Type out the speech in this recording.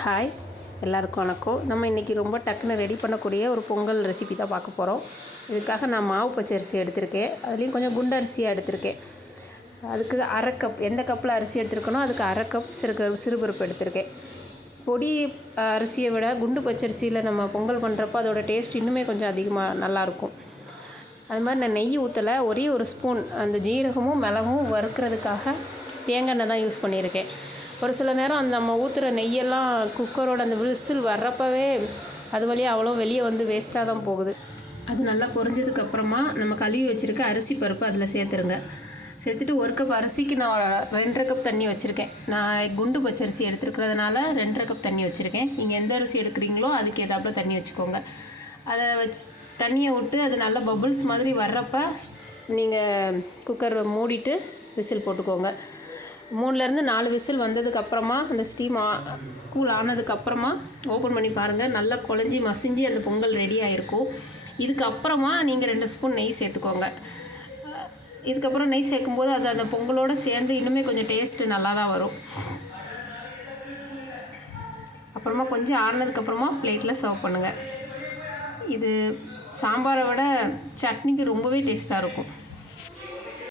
Hi, எல்லாருக்கும் வணக்கம். நம்ம இன்றைக்கி ரொம்ப டக்குன்னு ரெடி பண்ணக்கூடிய ஒரு பொங்கல் ரெசிபி தான் பார்க்க போகிறோம். இதுக்காக நான் மாவு பச்சரிசி எடுத்திருக்கேன். அதுலேயும் கொஞ்சம் குண்டு அரிசியாக எடுத்திருக்கேன். அதுக்கு அரை கப், எந்த கப்பில் அரிசி எடுத்திருக்கனோ அதுக்கு அரை கப் சிறுபருப்பு எடுத்திருக்கேன். பொடி அரிசியை விட குண்டு பச்சரிசியில் நம்ம பொங்கல் பண்ணுறப்போ அதோட டேஸ்ட் இன்னுமே கொஞ்சம் அதிகமாக நல்லாயிருக்கும். அது மாதிரி நான் நெய் ஊற்றலை, ஒரே ஒரு ஸ்பூன் அந்த ஜீரகமும் மிளகும் வறுக்கிறதுக்காக தேங்காய் எண்ணெய் தான் யூஸ் பண்ணியிருக்கேன். ஒரு சில நேரம் அந்த நம்ம ஊற்றுற நெய்யெல்லாம் குக்கரோட அந்த விசில் வர்றப்பவே அது வழியாக அவ்வளோ வெளியே வந்து வேஸ்ட்டாக தான் போகுது. அது நல்லா பொரிஞ்சதுக்கப்புறமா நம்ம கழுவி வச்சுருக்க அரிசி பருப்பு அதில் சேர்த்துருங்க. சேர்த்துட்டு ஒரு கப் அரிசிக்கு நான் 2.5 கப் தண்ணி வச்சுருக்கேன். நான் குண்டு பச்சரிசி எடுத்துருக்கிறதுனால 2.5 கப் தண்ணி வச்சுருக்கேன். நீங்கள் எந்த அரிசி எடுக்கிறீங்களோ அதுக்கு ஏதாப்புல தண்ணி வச்சுக்கோங்க. அதை வச்சு தண்ணியை விட்டு அது நல்லா பபுள்ஸ் மாதிரி வர்றப்ப நீங்கள் குக்கர் மூடிட்டு விசில் போட்டுக்கோங்க. 3லேருந்து 4 விசில் வந்ததுக்கப்புறமா அந்த ஸ்டீம் கூல் ஆனதுக்கப்புறமா ஓப்பன் பண்ணி பாருங்கள். நல்லா குழஞ்சி மசிஞ்சு அந்த பொங்கல் ரெடி ஆகிருக்கும். இதுக்கப்புறமா நீங்கள் 2 ஸ்பூன் நெய் சேர்த்துக்கோங்க. இதுக்கப்புறம் நெய் சேர்க்கும்போது அது அந்த பொங்கலோடு சேர்ந்து இன்னுமே கொஞ்சம் டேஸ்ட்டு நல்லா தான் வரும். அப்புறமா கொஞ்சம் ஆறுனதுக்கப்புறமா பிளேட்டில் சர்வ் பண்ணுங்கள். இது சாம்பாரை விட சட்னிக்கு ரொம்பவே டேஸ்ட்டாக இருக்கும்.